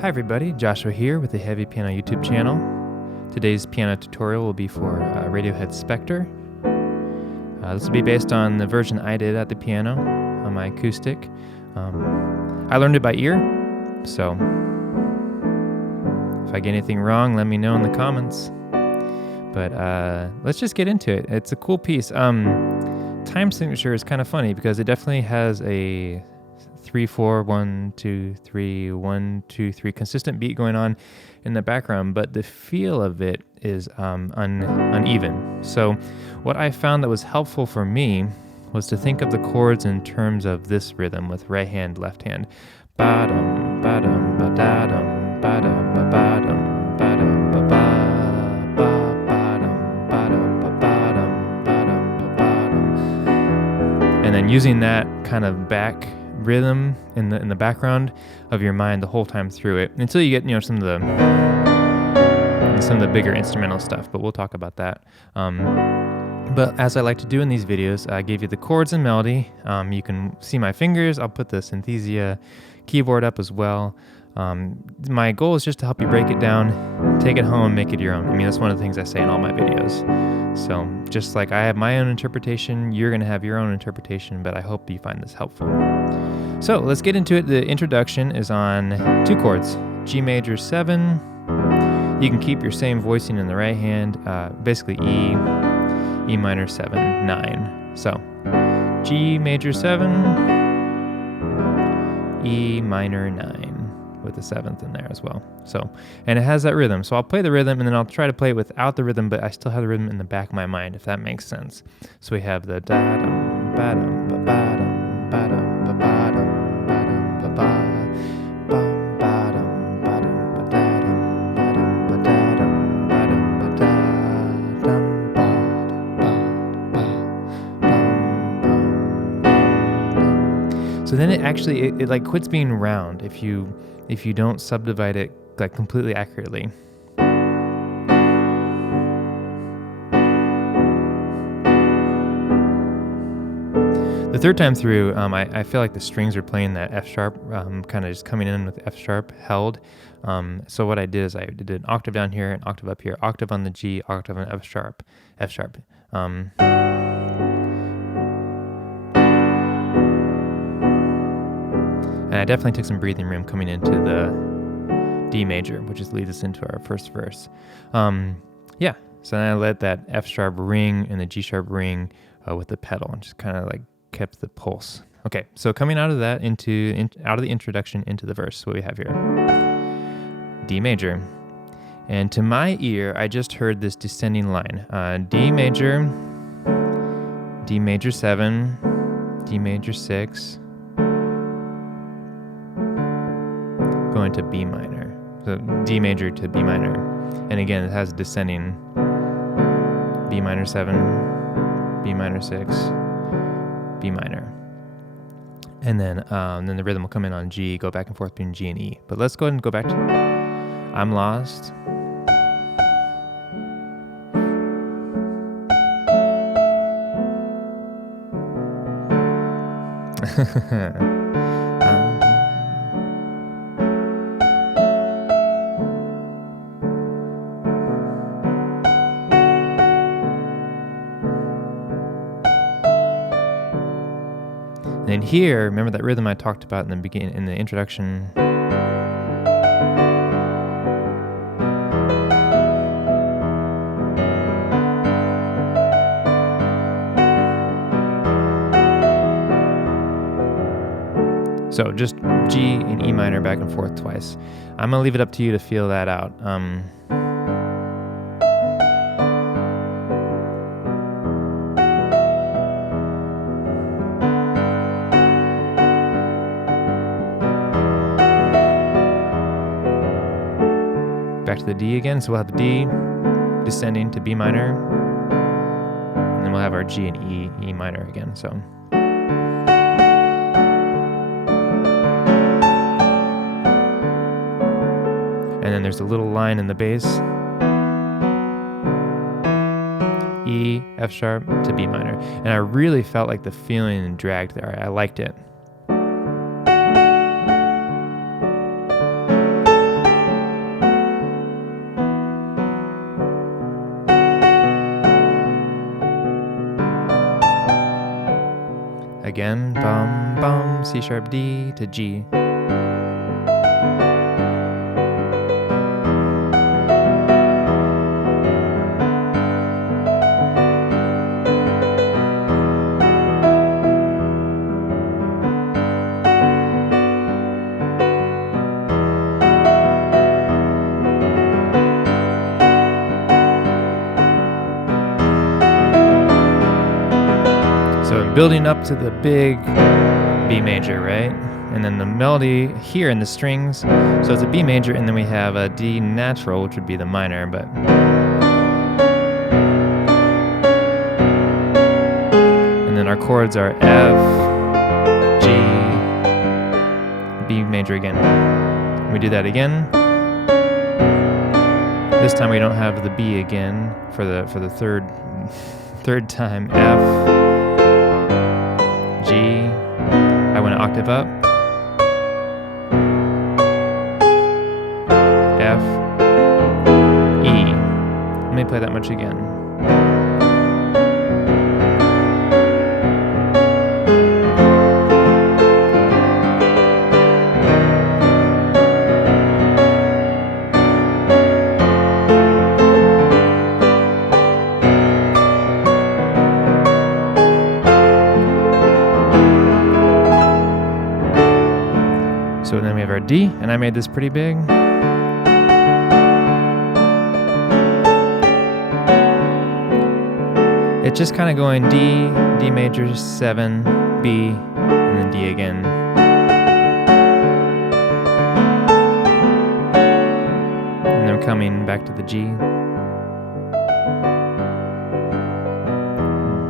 Hi everybody, Joshua here with the Heavy Piano YouTube channel. Today's piano tutorial will be for Radiohead Spectre. This will be based on the version I did at the piano on my acoustic. I learned it by ear, so if I get anything wrong, let me know in the comments. But let's just get into it. It's a cool piece. Time signature is kind of funny because it definitely has a 3-4, 1-2-3, 1-2-3 consistent beat going on in the background, but the feel of it is uneven. So what I found that was helpful for me was to think of the chords in terms of this rhythm with right hand, left hand. Ba-dum, ba-dum, ba-da-dum, ba-dum, ba-ba-dum, ba-dum, ba-ba, ba-ba-dum, ba-dum, ba-ba-dum, ba-dum, ba-ba-dum. And then using that kind of back rhythm in the background of your mind the whole time through it until you get some of the bigger instrumental stuff, but we'll talk about that. But as I like to do in these videos, I gave you the chords and melody. You can see my fingers. I'll put the Synthesia keyboard up as well. My goal is just to help you break it down, take it home, make it your own. I mean, that's one of the things I say in all my videos. So just like I have my own interpretation, you're going to have your own interpretation, but I hope you find this helpful. So let's get into it. The introduction is on two chords, G major 7. You can keep your same voicing in the right hand, basically E minor 7, 9. So G major 7, E minor 9 with the 7th in there as well. So, and it has that rhythm. So I'll play the rhythm and then I'll try to play it without the rhythm, but I still have the rhythm in the back of my mind, if that makes sense. So we have the da-dum, ba-dum, ba-ba-dum, ba-dum, ba-ba-dum, ba-dum, ba-ba, bum, ba-dum, ba-dum, ba-da-dum, ba-dum, ba-da-dum, ba-dum, ba-da-dum, ba-da-bum. So then it actually, it like quits being round if you don't subdivide it like completely accurately. The third time through, I feel like the strings are playing that F sharp, kind of just coming in with F sharp held. So what I did is I did an octave down here, an octave up here, octave on the G, octave on F sharp. And I definitely took some breathing room coming into the D major, which leads us into our first verse. So then I let that F sharp ring and the G sharp ring with the pedal and just kind of like kept the pulse. Okay, so coming out of that out of the introduction into the verse, what we have here. D major. And to my ear, I just heard this descending line. D major 7, D major 6, going to B minor. So D major to B minor. And again, it has descending B minor 7, B minor 6, B minor. And then the rhythm will come in on G, go back and forth between G and E. But let's go ahead and go back to I'm Lost. And then here, remember that rhythm I talked about in the beginning, in the introduction. So just G and E minor back and forth twice. I'm gonna leave it up to you to feel that out. Back to the D again, so we'll have the D descending to B minor, and then we'll have our G and E minor again. So. And then there's a little line in the bass. E, F sharp to B minor. And I really felt like the feeling and dragged there. I liked it. bum, C sharp, D to G. So I'm building up to the big B major, right? And then the melody here in the strings, so it's a B major, and then we have a D natural, which would be the minor, but... And then our chords are F, G, B major again. We do that again. This time we don't have the B again for the third time. F, G, I went an octave up, F, E. Let me play that much again. So then we have our D, and I made this pretty big. It's just kind of going D, D major, 7, B, and then D again. And then coming back to the G.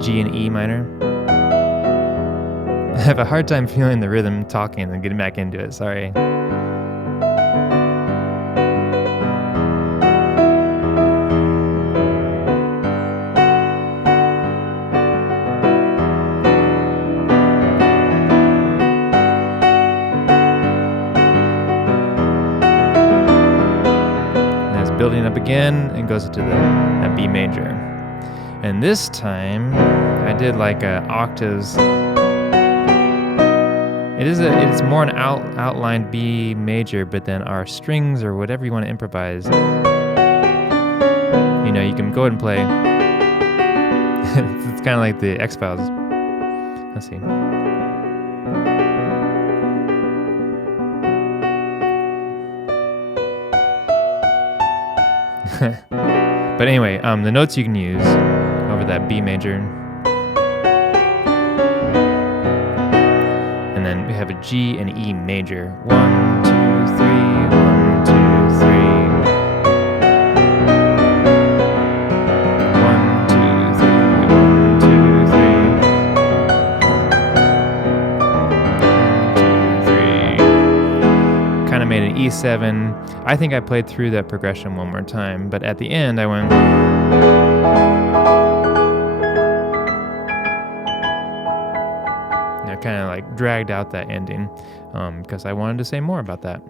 G and E minor. I have a hard time feeling the rhythm talking and getting back into it, sorry. And it's building up again and goes into that B major. And this time I did like octaves. It's more an outlined B major, but then our strings or whatever you want to improvise, you know, you can go ahead and play. It's kind of like the X-Files. Let's see. But anyway, the notes you can use over that B major. And then we have a G and E major. 1, 2, 3, 1, 2, 3. 1, 2, 3, 1, 2, 3. 1, 2, 3. Kind of made an E7. I think I played through that progression one more time, but at the end I went... kind of like dragged out that ending because I wanted to say more about that.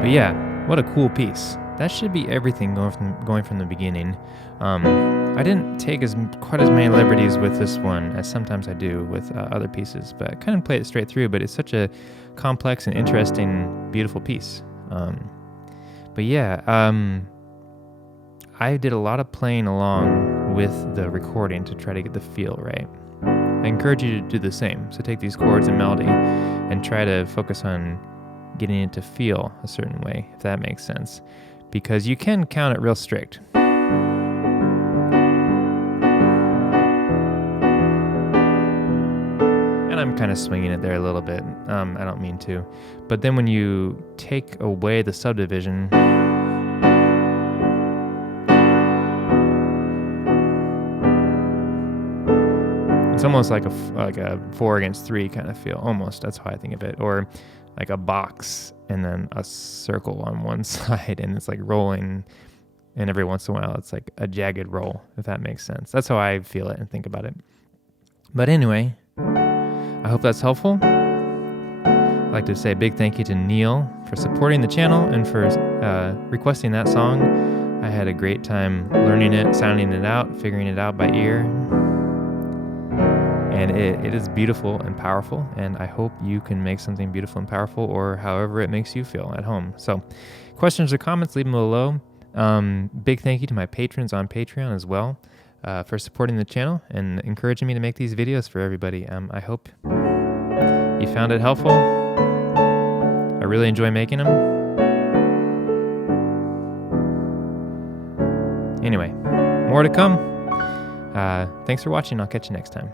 But yeah, what a cool piece. That should be everything going from the beginning. I didn't take quite as many liberties with this one as sometimes I do with other pieces, but I kind of played it straight through, but it's such a complex and interesting, beautiful piece. But yeah, I did a lot of playing along with the recording to try to get the feel right. I encourage you to do the same. So take these chords and melody and try to focus on getting it to feel a certain way, if that makes sense. Because you can count it real strict. I'm kind of swinging it there a little bit. I don't mean to. But then when you take away the subdivision, it's almost like a 4 against 3 kind of feel. Almost. That's how I think of it. Or like a box and then a circle on one side, and it's like rolling. And every once in a while, it's like a jagged roll, if that makes sense. That's how I feel it and think about it. But anyway, I hope that's helpful. I'd like to say a big thank you to Neil for supporting the channel and for requesting that song. I had a great time learning it, sounding it out, figuring it out by ear. And it is beautiful and powerful, and I hope you can make something beautiful and powerful, or however it makes you feel at home. So questions or comments, leave them below. Big thank you to my patrons on Patreon as well for supporting the channel and encouraging me to make these videos for everybody. I hope you found it helpful. I really enjoy making them. Anyway, more to come. Thanks for watching. I'll catch you next time.